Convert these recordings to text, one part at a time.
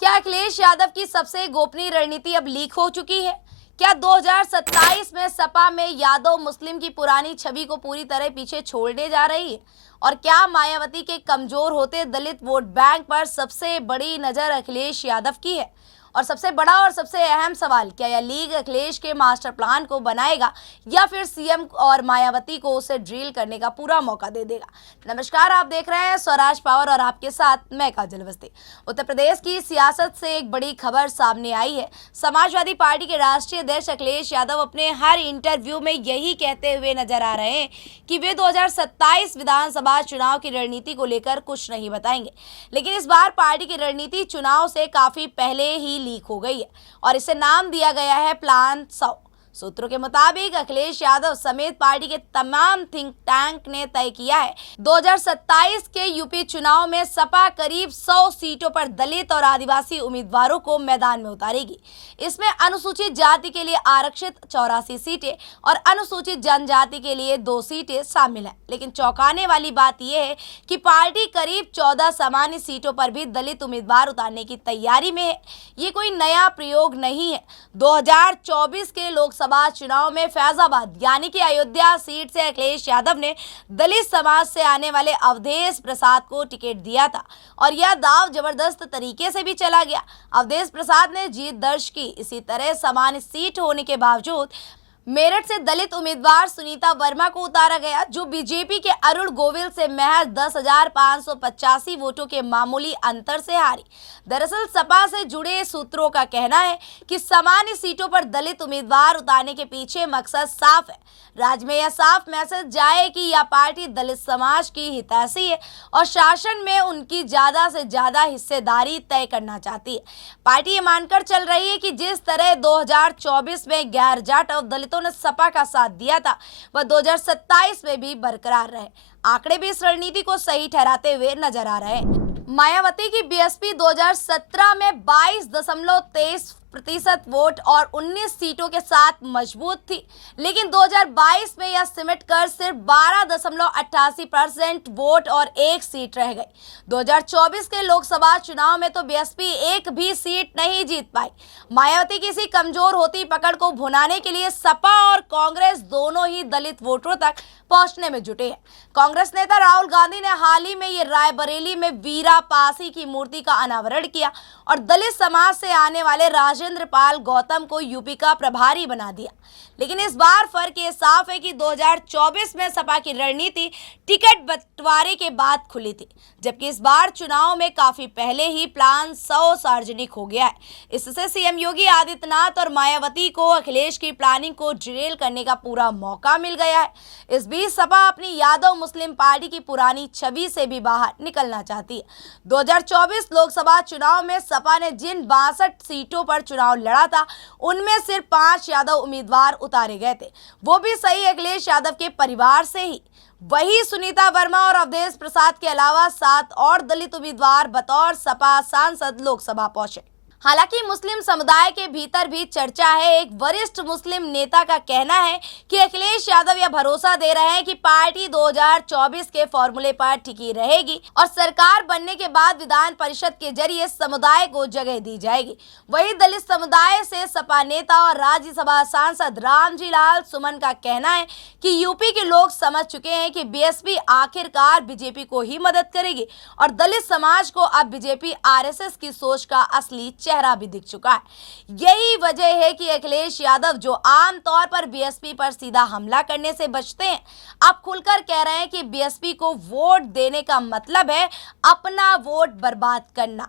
क्या अखिलेश यादव की सबसे गोपनीय रणनीति अब लीक हो चुकी है? क्या 2027 में सपा में यादव मुस्लिम की पुरानी छवि को पूरी तरह पीछे छोड़ने जा रही है? और क्या मायावती के कमजोर होते दलित वोट बैंक पर सबसे बड़ी नजर अखिलेश यादव की है? और सबसे बड़ा और सबसे अहम सवाल, क्या यह लीग अखिलेश के मास्टर प्लान को बनाएगा या फिर सीएम और मायावती को उसे ड्रिल करने का पूरा मौका दे देगा? नमस्कार, आप देख रहे हैं स्वराज पावर और आपके साथ मैं काजल अवस्थी। उत्तर प्रदेश की सियासत से एक बड़ी खबर सामने आई है। समाजवादी पार्टी के राष्ट्रीय अध्यक्ष अखिलेश यादव अपने हर इंटरव्यू में यही कहते हुए नजर आ रहे हैं कि वे 2027 विधानसभा चुनाव की रणनीति को लेकर कुछ नहीं बताएंगे। लेकिन इस बार पार्टी की रणनीति चुनाव से काफी पहले ही लीक हो गई है और इसे नाम दिया गया है प्लान 100। सूत्रों के मुताबिक अखिलेश यादव समेत पार्टी के तमाम थिंक टैंक ने तय किया है 2027 के यूपी चुनाव में सपा करीब 100 सीटों पर दलित और आदिवासी उम्मीदवारों को मैदान में उतारेगी। इसमें अनुसूचित जाति के लिए आरक्षित 84 सीटें और अनुसूचित जनजाति के लिए 2 सीटें शामिल हैं। लेकिन चौंकाने वाली बात यह है कि पार्टी करीब 14 सामान्य सीटों पर भी दलित उम्मीदवार उतारने की तैयारी में है। ये कोई नया प्रयोग नहीं है। 2024 के लोकसभा चुनाव में फैजाबाद यानी कि अयोध्या सीट से अखिलेश यादव ने दलित समाज से आने वाले अवधेश प्रसाद को टिकट दिया था और यह दाव जबरदस्त तरीके से भी चला गया। अवधेश प्रसाद ने जीत दर्ज की। इसी तरह समान सीट होने के बावजूद मेरठ से दलित उम्मीदवार सुनीता वर्मा को उतारा गया, जो बीजेपी के अरुण गोविल से महज 10,585 वोटों के मामूली अंतर से हारी। दरअसल सपा से जुड़े सूत्रों का कहना है कि सामान्य सीटों पर दलित उम्मीदवार उतारने के पीछे मकसद साफ है। राज्य में यह साफ मैसेज जाए कि यह पार्टी दलित समाज की हितैषी है और शासन में उनकी ज्यादा से ज्यादा हिस्सेदारी तय करना चाहती है। पार्टी ये मानकर चल रही है कि जिस तरह 2024 में गैर जाट और दलितों ने सपा का साथ दिया था, वह 2027 में भी बरकरार रहे। आंकड़े भी इस रणनीति को सही ठहराते हुए नजर आ रहे हैं। मायावती की बीएसपी 2017 में 22.23% वोट और 19 सीटों के साथ मजबूत थी, लेकिन 2022 में यह सिमट कर सिर्फ 12.88% वोट और 1 सीट रह गई। 2024 के लोकसभा चुनाव में तो बीएसपी एक भी सीट नहीं जीत पाई। मायावती की इसी कमजोर होती पकड़ को भुनाने के लिए सपा और कांग्रेस दोनों ही दलित वोटरों तक पहुंचने में जुटे हैं। कांग्रेस नेता राहुल गांधी ने हाल ही में ये रायबरेली में वीरा पासी की मूर्ति का अनावरण किया और दलित समाज से आने वाले राजेंद्र पाल गौतम को यूपी का प्रभारी बना दिया। लेकिन इस बार फर्क ये साफ है कि 2024 में सपा की रणनीति टिकट बंटवारे के बाद खुली थी, जबकि इस बार चुनाव में काफी पहले ही प्लान 100 सार्वजनिक हो गया है। इससे सीएम योगी आदित्यनाथ और मायावती को अखिलेश की प्लानिंग को डिरेल करने का पूरा मौका मिल गया है। इस बीच सपा अपनी यादव मुस्लिम पार्टी की पुरानी छवि से भी बाहर निकलना चाहती है। 2024 लोकसभा चुनाव में सपा ने जिन 62 सीटों पर चुनाव लड़ा था, उनमें सिर्फ 5 यादव उम्मीदवार उतारे गए थे, वो भी सही अखिलेश यादव के परिवार से ही। वही सुनीता वर्मा और अवधेश प्रसाद के अलावा 7 और दलित उम्मीदवार बतौर सपा सांसद लोकसभा पहुंचे। हालांकि मुस्लिम समुदाय के भीतर भी चर्चा है। एक वरिष्ठ मुस्लिम नेता का कहना है कि अखिलेश यादव यह भरोसा दे रहे हैं कि पार्टी 2024 के फॉर्मूले पर टिकी रहेगी और सरकार बनने के बाद विधान परिषद के जरिए समुदाय को जगह दी जाएगी। वही दलित समुदाय से सपा नेता और राज्यसभा सांसद रामजी लाल सुमन का कहना है कि यूपी के लोग समझ चुके हैं कि बीएसपी आखिरकार बीजेपी को ही मदद करेगी और दलित समाज को अब बीजेपी आरएसएस की सोच का असली चेहरा भी दिख चुका है। यही वजह है कि अखिलेश यादव, जो आमतौर पर बीएसपी पर सीधा हमला करने से बचते हैं, अब खुलकर कह रहे हैं कि बीएसपी को वोट देने का मतलब है अपना वोट बर्बाद करना।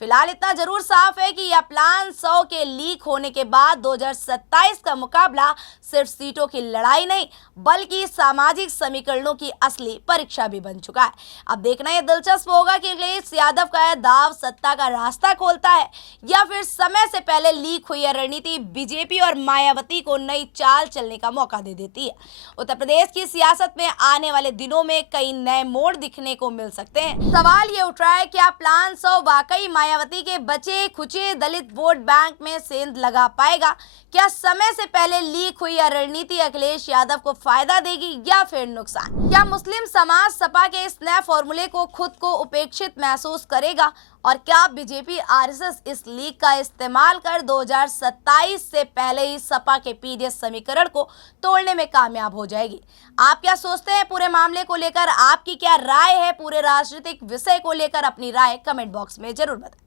फिलहाल इतना जरूर साफ है कि यह प्लान 100 के लीक होने के बाद 2027 का मुकाबला सिर्फ सीटों की लड़ाई नहीं, बल्कि सामाजिक समीकरणों की असली परीक्षा भी बन चुका है। अब देखना यह दिलचस्प होगा कि अखिलेश यादव का यह दाव सत्ता का रास्ता खोलता है या फिर समय से पहले लीक हुई यह रणनीति बीजेपी और मायावती को नई चाल चलने का मौका दे देती है। उत्तर प्रदेश की सियासत में आने वाले दिनों में कई नए मोड़ दिखने को मिल सकते हैं। सवाल ये उठ रहा है, क्या प्लान 100 वाकई मायावती के बचे खुचे दलित वोट बैंक में सेंध लगा पाएगा? क्या समय से पहले लीक हुई यह रणनीति अखिलेश यादव को फायदा देगी या फिर नुकसान? क्या मुस्लिम समाज सपा के इस नए फॉर्मूले को खुद को उपेक्षित महसूस करेगा और क्या बीजेपी आरएसएस इस लीक का इस्तेमाल कर 2027 से पहले ही सपा के पीडीएस समीकरण को तोड़ने में कामयाब हो जाएगी? आप क्या सोचते हैं पूरे मामले को लेकर? आपकी क्या राय है पूरे राजनीतिक विषय को लेकर? अपनी राय कमेंट बॉक्स में जरूर बताएं।